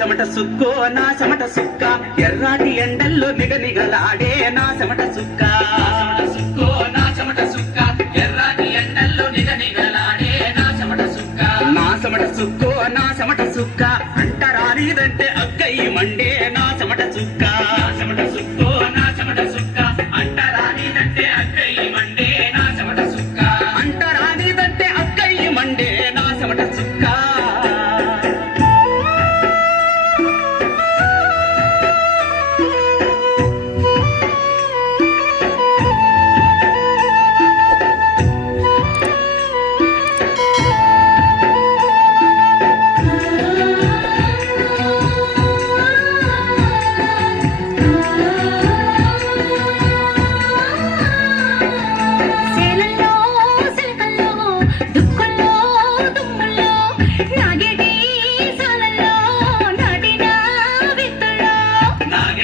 చెమట సుక్కో నా చెమట సుక్క. ఎర్రాటి ఎండల్లో నిగ నిగలాడే నా చెమట సుక్క సుక్కో. నా చెమట నా చెమట సుక్క. నా చెమట సుక్కో. మండే నా చెమట సుక్క. చెమట నా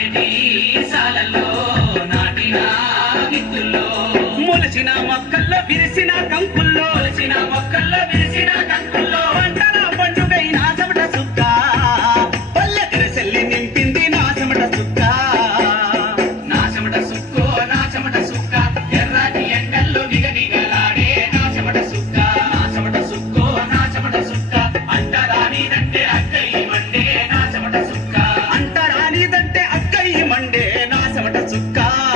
ఒకటి సాలలో That's a God.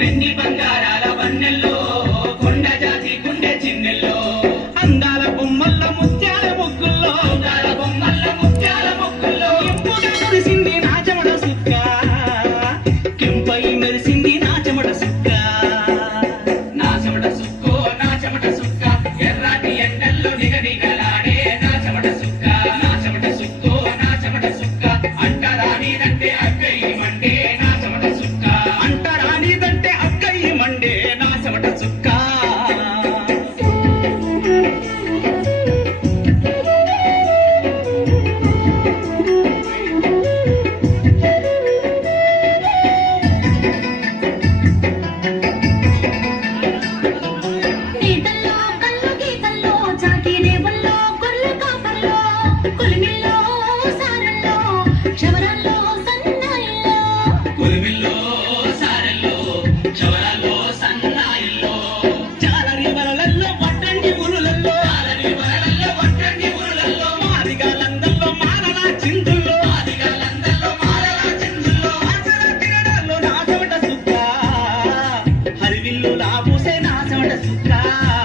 వెండి బంగారాల వన్నెల్లో horas